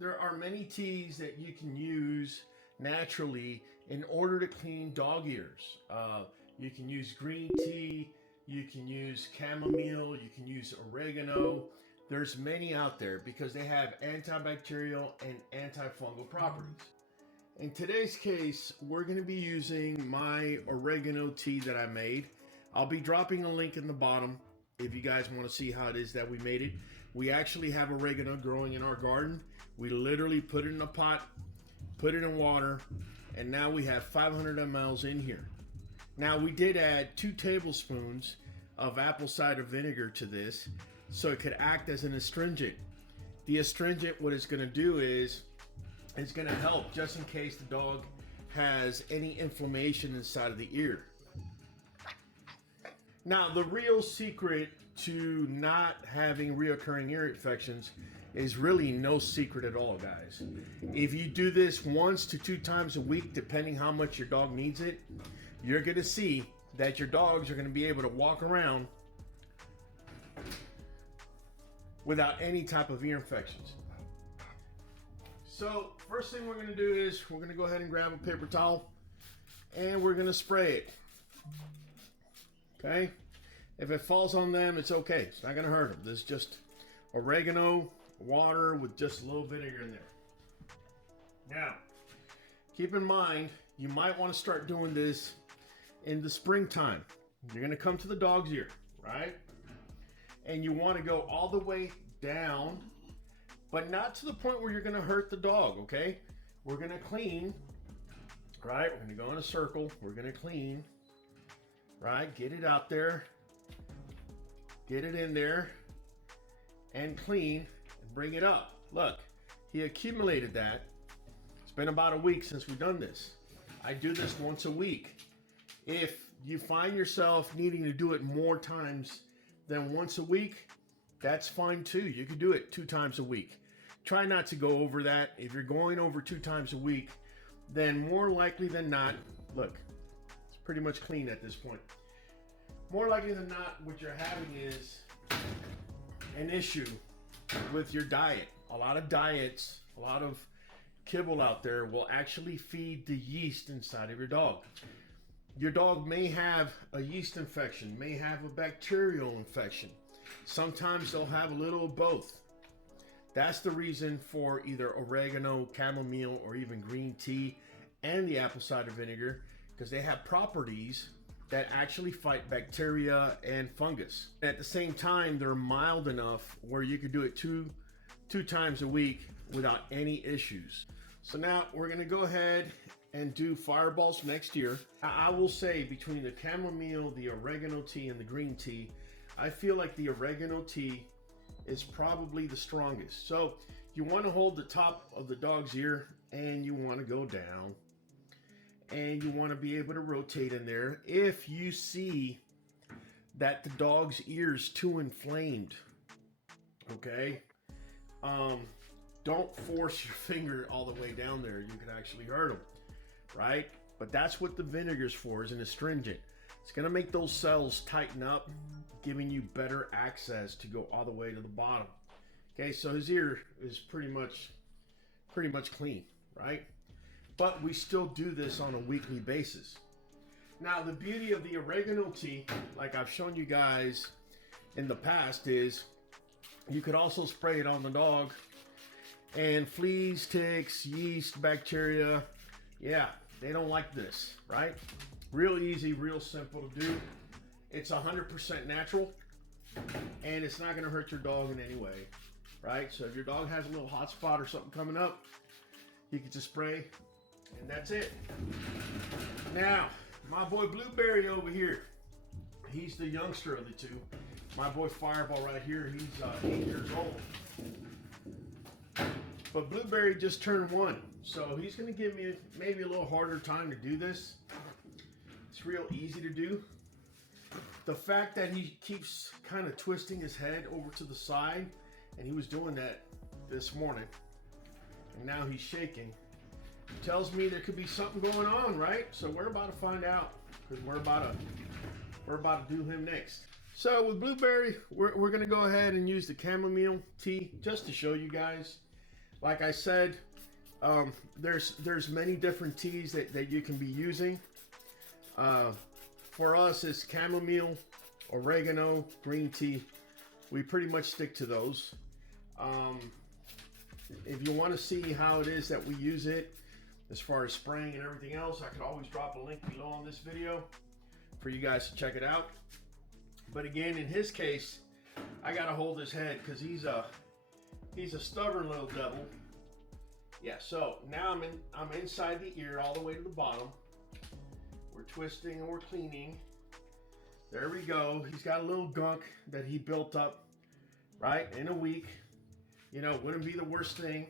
There are many teas that you can use naturally in order to clean dog ears. You can use green tea, you can use chamomile, you can use oregano. There's many out there because they have antibacterial and antifungal properties. In today's case, we're going to be using my oregano tea that I made. I'll be dropping a link in the bottom if you guys want to see how it is that we made it. We actually have oregano growing in our garden. We literally put it in a pot, put it in water, and now we have 500 mLs in here. Now we did add 2 tablespoons of apple cider vinegar to this so it could act as an astringent. The astringent, what it's going to do is it's going to help just in case the dog has any inflammation inside of the ear. Now, the real secret to not having reoccurring ear infections is really no secret at all, guys. If you do this 1 to 2 times a week, depending how much your dog needs it, you're going to see that your dogs are going to be able to walk around without any type of ear infections. So, first thing we're going to do is we're going to go ahead and grab a paper towel and we're going to spray it. Okay, if it falls on them, it's okay. It's not going to hurt them. This is just oregano, water with just a little vinegar in there. Now, keep in mind, you might want to start doing this in the springtime. You're going to come to the dog's ear, right? And you want to go all the way down, but not to the point where you're going to hurt the dog, okay? We're going to clean, right? We're going to go in a circle. We're going to clean. Right, get it out there, get it in there, and clean, and bring it up. Look, he accumulated that. It's been about a week since we've done this. I do this once a week. If you find yourself needing to do it more times than once a week, that's fine too. You can do it 2 times a week. Try not to go over that. If you're going over 2 times a week, then more likely than not, look, pretty much clean at this point. More likely than not, what you're having is an issue with your diet. A lot of diets, a lot of kibble out there will actually feed the yeast inside of your dog. Your dog may have a yeast infection, may have a bacterial infection. Sometimes they'll have a little of both. That's the reason for either oregano, chamomile, or even green tea and the apple cider vinegar, because they have properties that actually fight bacteria and fungus. At the same time, they're mild enough where you could do it two times a week without any issues. So now we're gonna go ahead and do fireballs next year. I will say between the chamomile, the oregano tea, and the green tea, I feel like the oregano tea is probably the strongest. So you wanna hold the top of the dog's ear and you wanna go down. And you want to be able to rotate in there. If you see that the dog's ear's too inflamed, okay, don't force your finger all the way down there. You can actually hurt them, right? But that's what the vinegar's for, is an astringent. It's going to make those cells tighten up, giving you better access to go all the way to the bottom. Okay, so his ear is pretty much clean, right? But we still do this on a weekly basis. Now, the beauty of the oregano tea, like I've shown you guys in the past, is you could also spray it on the dog, and fleas, ticks, yeast, bacteria, yeah, they don't like this, right? Real easy, real simple to do. It's 100% natural, and it's not gonna hurt your dog in any way, right? So if your dog has a little hot spot or something coming up, you can just spray. And that's it. Now, my boy Blueberry over here, he's the youngster of the two. My boy Fireball right here, he's 8 years old. But Blueberry just turned 1, so he's gonna give me maybe a little harder time to do this. It's real easy to do. The fact that he keeps kind of twisting his head over to the side, and he was doing that this morning, and now he's shaking, tells me there could be something going on, right? So we're about to find out, because we're about to do him next. So with Blueberry, we're gonna go ahead and use the chamomile tea just to show you guys. Like I said, there's many different teas that you can be using. For us, it's chamomile, oregano, green tea. We pretty much stick to those. If you want to see how it is that we use it, as far as spraying and everything else, I could always drop a link below on this video for you guys to check it out. But again, in his case, I gotta hold his head because he's a stubborn little devil. Yeah, so now I'm inside the ear all the way to the bottom. We're twisting and we're cleaning. There we go. He's got a little gunk that he built up, right, in a week. You know, wouldn't be the worst thing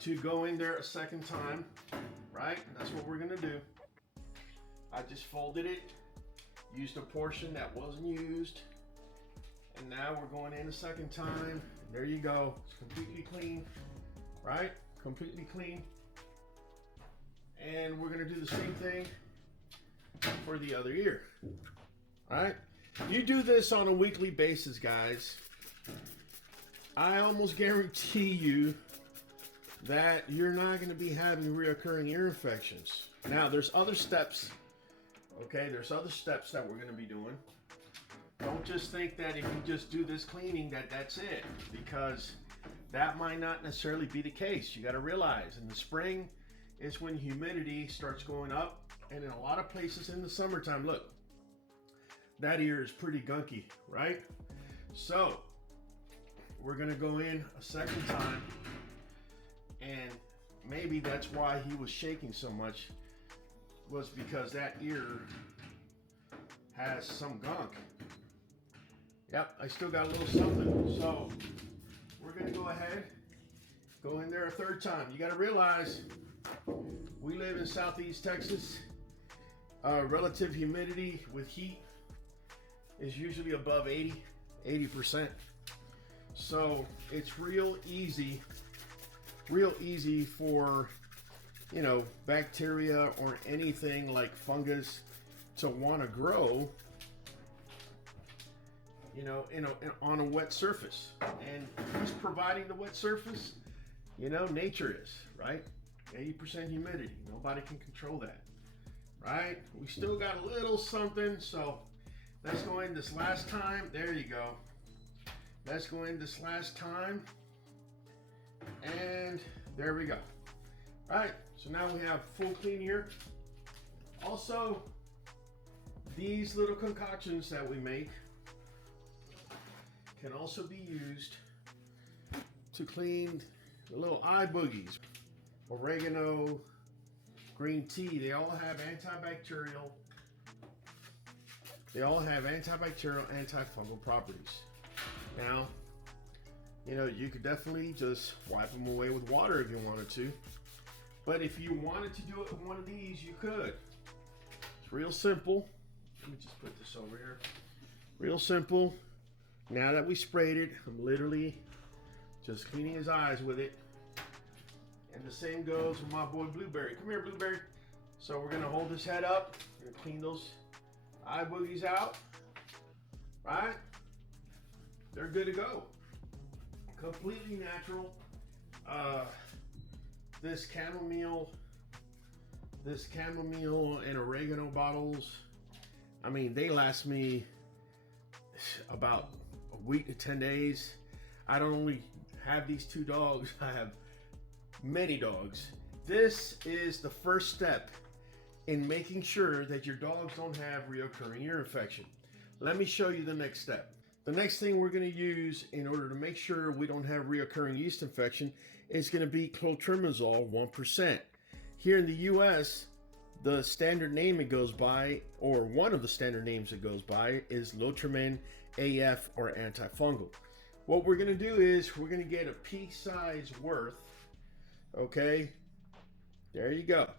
to go in there a second time, right? That's what we're gonna do. I just folded it, used a portion that wasn't used, and now we're going in a second time. There you go. It's completely clean, right? Completely clean. And we're gonna do the same thing for the other ear. All right? You do this on a weekly basis, guys. I almost guarantee you that you're not going to be having reoccurring ear infections. Now, there's other steps. Okay, there's other steps that we're going to be doing. Don't just think that if you just do this cleaning that's it, because that might not necessarily be the case. You got to realize in the spring is when humidity starts going up, and in a lot of places in the summertime, look, that ear is pretty gunky, right? So we're going to go in a second time, and maybe that's why he was shaking so much, was because that ear has some gunk. Yep, I still got a little something. So we're gonna go ahead, go in there a third time. You gotta realize, we live in Southeast Texas. Relative humidity with heat is usually above 80%. So it's real easy for, you know, bacteria or anything like fungus to want to grow, you know, on a wet surface. And who's providing the wet surface? You know, nature is, right? 80% humidity. Nobody can control that, right? We still got a little something, so let's go in this last time. There you go. Let's go in this last time. And there we go. All right, so now we have full clean here. Also, these little concoctions that we make can also be used to clean the little eye boogies. Oregano, green tea, they all have antibacterial. They all have antibacterial, antifungal properties. Now, you know, you could definitely just wipe them away with water if you wanted to. But if you wanted to do it with one of these, you could. It's real simple. Let me just put this over here. Real simple. Now that we sprayed it, I'm literally just cleaning his eyes with it. And the same goes with my boy Blueberry. Come here, Blueberry. So we're gonna hold his head up. We're gonna clean those eye boogies out. Right? They're good to go. Completely natural. This chamomile and oregano bottles, I mean, they last me about a week to 10 days. I don't only have these two dogs, I have many dogs. This is the first step in making sure that your dogs don't have reoccurring ear infection. Let me show you the next step. The next thing we're going to use in order to make sure we don't have reoccurring yeast infection is going to be clotrimazole 1%. Here in the US, the standard name it goes by, or one of the standard names it goes by, is Lotrimin AF or antifungal. What we're going to do is we're going to get a pea size worth. Okay, there you go,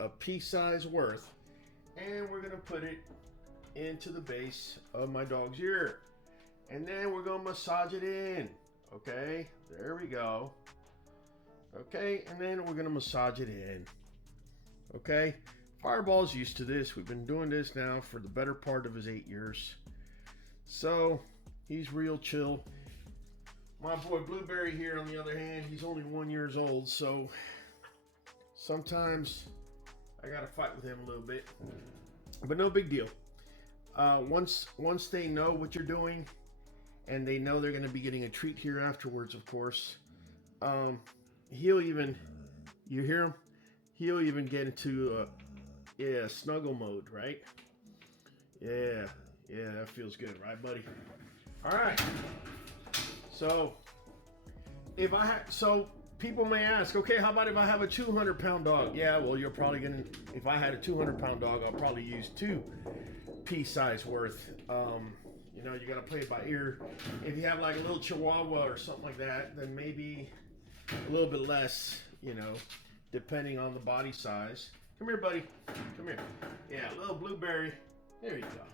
a pea size worth, and we're going to put it into the base of my dog's ear. And then we're going to massage it in. Okay, there we go. Okay, and then we're going to massage it in. Okay, Fireball's used to this. We've been doing this now for the better part of his 8 years. So he's real chill. My boy Blueberry here, on the other hand, he's only 1 year old, so sometimes I gotta fight with him a little bit, but no big deal. Once they know what you're doing, and they know they're gonna be getting a treat here afterwards, of course, he'll even, you hear him? He'll even get into snuggle mode, right? Yeah, that feels good, right, buddy? All right. So people may ask, okay, how about if I have a 200-pound dog? Yeah, well, you're probably gonna, if I had a 200-pound dog, I'll probably use 2 pea-size worth. You know, you gotta play it by ear. If you have like a little Chihuahua or something like that, then maybe a little bit less, you know, depending on the body size. Come here, buddy. Come here. Yeah, little Blueberry. There you go.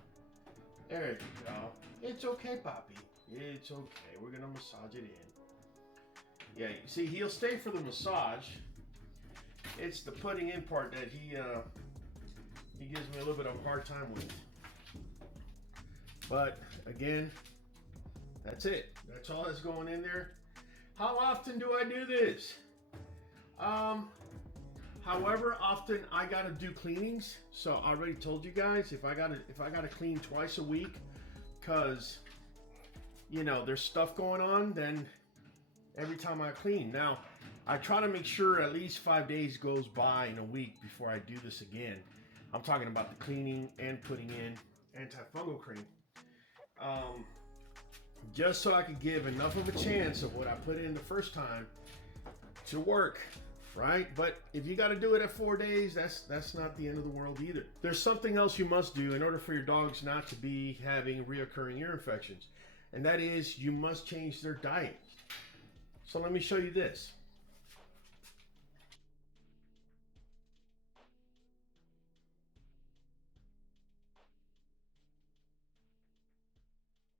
There you go. It's okay, Poppy. It's okay. We're gonna massage it in. Yeah, you see, he'll stay for the massage. It's the putting in part that he gives me a little bit of a hard time with. But again, that's it. That's all that's going in there. How often do I do this? However often I gotta do cleanings. So I already told you guys, if I gotta clean twice a week, cause you know there's stuff going on, then every time I clean. Now I try to make sure at least 5 days goes by in a week before I do this again. I'm talking about the cleaning and putting in antifungal cream. Just so I could give enough of a chance of what I put in the first time to work, right? But if you got to do it at 4 days, that's not the end of the world either. There's something else you must do in order for your dogs not to be having reoccurring ear infections, and that is you must change their diet. So let me show you this.